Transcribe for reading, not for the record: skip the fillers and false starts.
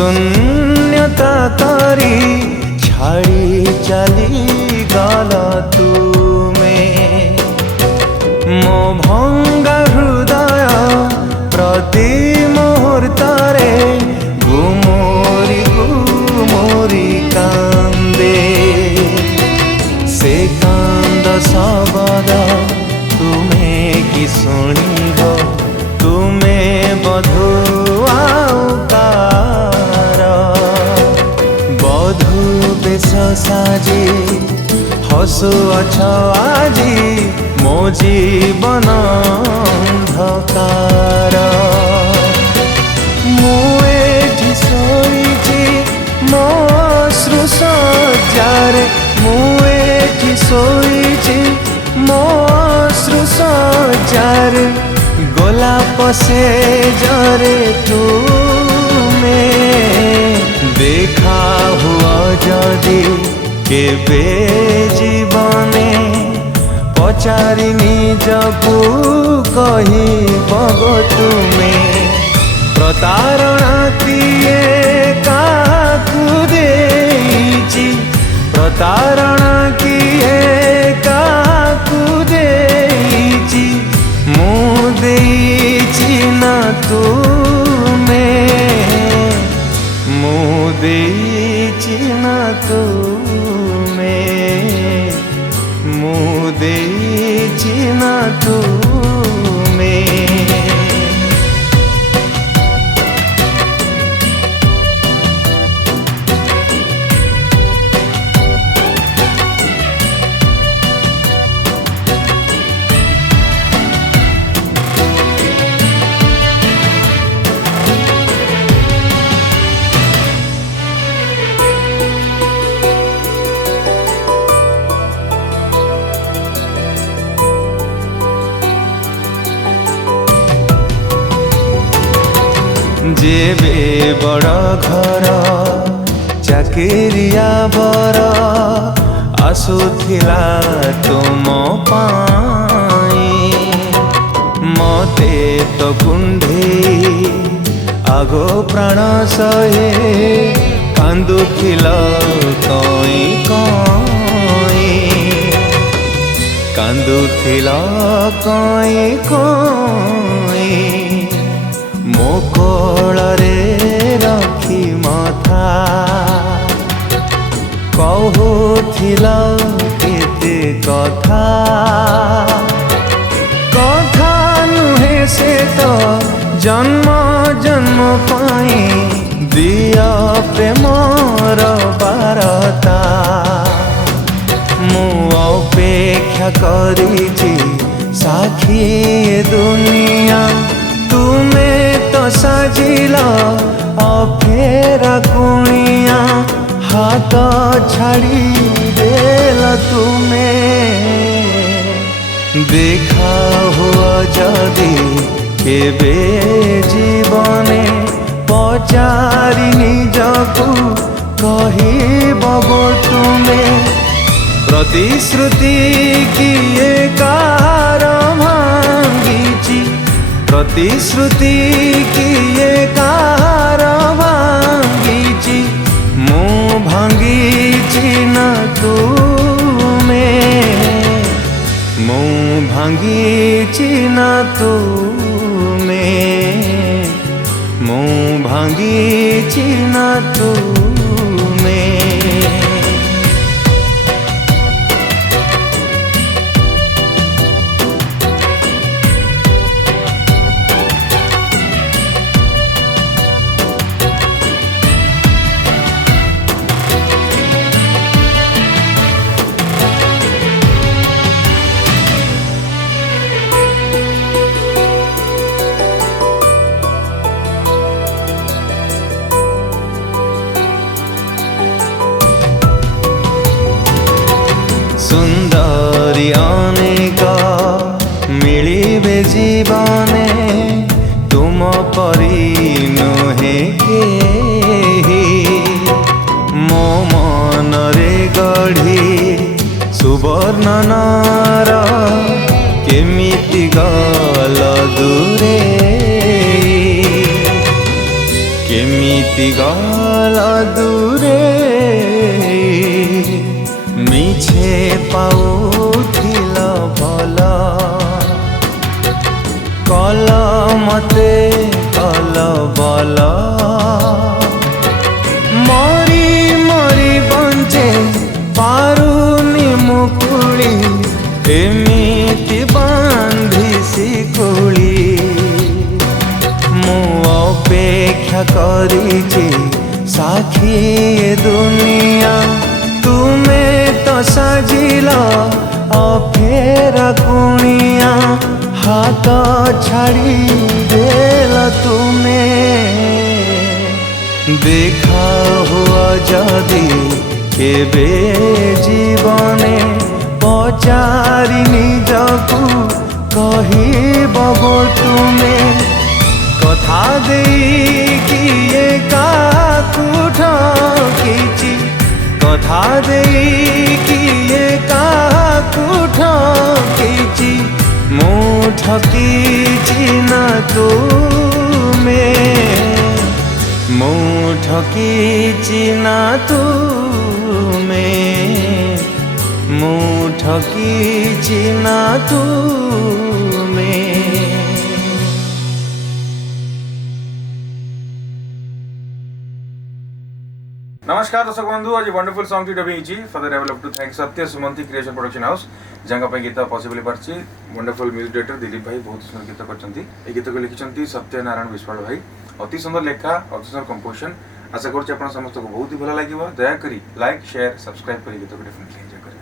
शून्यता करी छाड़ी चली गल तुमे मो भंगा हृदय प्रति मुहूर्तरे गुमोरी गुमोरी कांदे से कांद शब्द तुमे कि शुणिब तुमे बधू साजी हसुअछ आजी मो जीवन अंधकार मुझी शोची मो श्रुसज्जारे मुझी शोची मो श्रुसज्जारे गोलाप से जरे तुमे देखा हुआ जदि केबे जीवने पचारि निजकु कहिबो तुमे प्रतारणा किए काकु देइछि प्रतारणा किए काकु देइछि मु देइछि ना तुमे मु देइछि ना तुमे मु देइछि ना तुमे जेबे बड़ घर चाकिरिया बर आसुथिला तुम पाई मते तो कुंढे आगो प्राण सहे कांदुथिल कई कई कांदुथिल कई कई मो कोଳରେ रखी मथा कहुथिल केते कथा कथा नुहे से तो जन्म जन्म पाई दिया प्रेमर बारता मु अपेक्षा करिछि साखी दुनिया तुमे तो साजिला अफेरा कुणिया हाथ छाड़ी देल तुमे देखा हुआ जदि केबे जीवने पचारि निजकु कहिबो तुमे प्रतिश्रुति किए कार भांगिछि प्रतिश्रुति किए कार भांगिछि मु भांगिछि ना तुमे मु भांगिछि ना तुमे मु भांगिछि ना तुमे सुंदरी अनेक मिलिबे जीवने तुम परी नुहे केही मो मन रे गढ़ी सुवर्ण नार केमिति गल दूरे केमि एमिति गला दूरे मिछे पाउथिल भल कल मते कल बल मरी मरी बंचे पारुनी मुकुली एमिति बांधी शिकुली मु अपेक्षा करिछि साखी ए दुनिया तुमे तो सजिला अफेरा कुनिया हाथ छाड़ी देल तुमे देखा हुआ जदि केबे जीवने पचारि निजकु कहिबो तुमे कथा देकी काकु ठकिछि कथा देकी काकु ठकिछि मु ठकिछि ना तुमे मु ठकिछि ना तुमे मु ठकिछि ना तुमे। नमस्कार दर्शक बंधु आज वंडरफुल सॉन्ग टी dubbing for the develop to thank Satya Sumanti creation production house जहाँ गीत पॉसिबल पार्ची वंडरफुल म्यूजिक डायरेक्टर दिलीप भाई बहुत सुंदर गीत करछंती ए गीत को लिखिछंती सत्य नारायण विश्वाल भाई अति सुंदर लेखा अति सुंदर कंपोजिशन आशा करूँ आप समस्त को बहुत ही भल लगे दयाकोरी लाइक शेयर सब्सक्राइब कर गीत को डेफिनेटली एंजॉय करें।